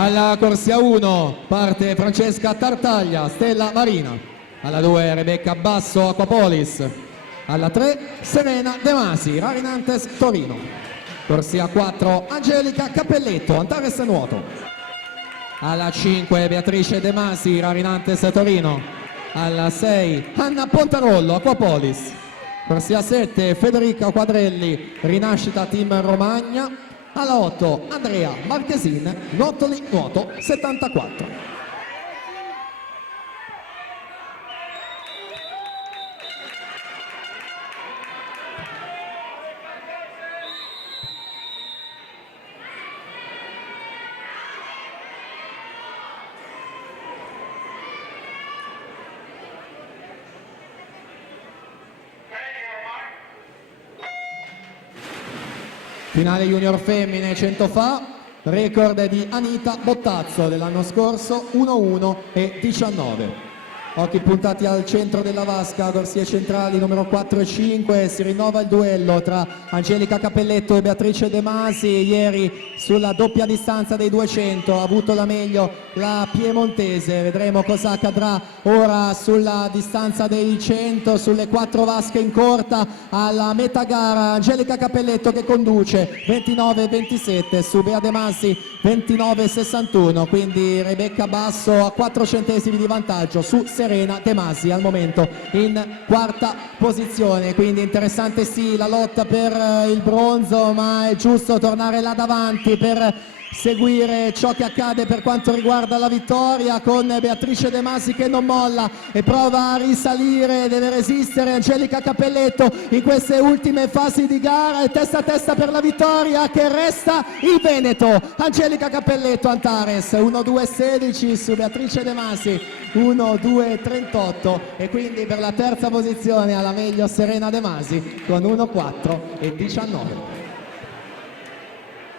Alla corsia 1 parte Francesca Tartaglia, Stella Marina. Alla 2 Rebecca Basso, Aquapolis. Alla 3 Serena De Masi, Rarinantes Torino. Corsia 4 Angelica Cappelletto, Antares Nuoto. Alla 5 Beatrice De Masi, Rarinantes Torino. Alla 6 Anna Pontarollo, Aquapolis. Corsia 7 Federica Quadrelli, Rinascita Team Romagna. Alla 8 Andrea Marchesin, Nottoli Nuoto 74. Finale junior femmine 100 fa, record di Anita Bottazzo dell'anno scorso 1-1 e 19. Occhi puntati al centro della vasca, corsie centrali numero 4 e 5, si rinnova il duello tra Angelica Cappelletto e Beatrice De Masi. Ieri sulla doppia distanza dei 200 ha avuto la meglio la piemontese, vedremo cosa accadrà ora sulla distanza dei 100, sulle 4 vasche in corta alla metà gara. Angelica Cappelletto che conduce 29-27 su Bea De Masi 29-61, quindi Rebecca Basso a 4 centesimi di vantaggio su Serena De Masi al momento in quarta posizione. Quindi interessante sì la lotta per il bronzo, ma è giusto tornare là davanti per seguire ciò che accade per quanto riguarda la vittoria, con Beatrice De Masi che non molla e prova a risalire, deve resistere Angelica Cappelletto in queste ultime fasi di gara, e testa a testa per la vittoria che resta il Veneto. Angelica Cappelletto, Antares 1-2-16 su Beatrice De Masi 1-2-38, e quindi per la terza posizione alla meglio Serena De Masi con 1-4 e 19.